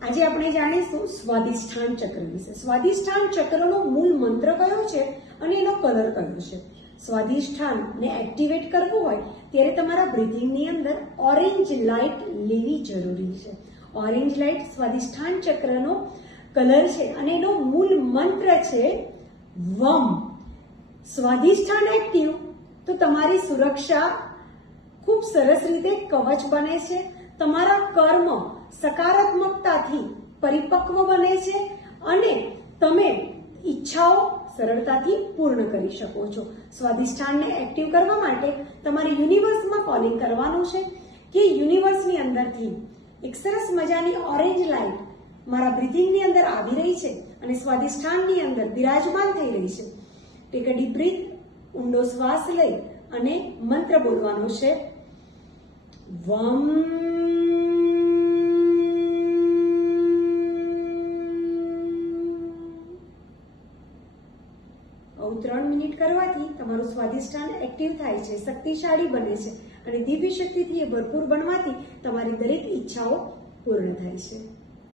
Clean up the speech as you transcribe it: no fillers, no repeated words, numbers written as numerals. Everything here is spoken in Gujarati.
આજે આપણે જાણીશું સ્વાધિષ્ઠાન ચક્ર વિશે। સ્વાધિષ્ઠાન ચક્રનો મૂળ મંત્ર કયો છે અને એનો કલર કયો છે? સ્વાધિષ્ઠાનને એક્ટિવેટ કરવું હોય ત્યારે તમારા બ્રીથિંગની અંદર ઓરેન્જ લાઇટ લેવી જરૂરી છે। ઓરેન્જ લાઇટ સ્વાધિષ્ઠાન ચક્રનો કલર છે અને એનો મૂળ મંત્ર છે વમ। સ્વાધિષ્ઠાન એક્ટિવ તો તમારી સુરક્ષા ખૂબ સરસ રીતે કવચ બને છે, તમારા કર્મ સકારાત્મકતાથી પરિપક્વ બને છે અને તમે ઈચ્છાઓ સરળતાથી પૂર્ણ કરી શકો છો। સ્વાધિષ્ઠાનને એક્ટિવ કરવા માટે તમારે યુનિવર્સમાં કોલિંગ કરવાનું છે કે યુનિવર્સની અંદરથી એક સરસ મજાની ઓરેન્જ લાઇટ મારા બ્રીથિંગની અંદર આવી રહી છે અને સ્વાધિષ્ઠાનની અંદર બિરાજમાન થઈ રહી છે। ટેક અ ડીપ બ્રીથ, ઊંડો શ્વાસ લઈ અને મંત્ર બોલવાનો છે વમ। આવું 3 મિનિટ કરવાથી તમારું સ્વાધિષ્ઠાન એક્ટિવ થાય છે, શક્તિશાળી બને છે અને દિવ્ય શક્તિથી એ ભરપૂર બનવાથી તમારી દરેક ઈચ્છાઓ પૂર્ણ થાય છે।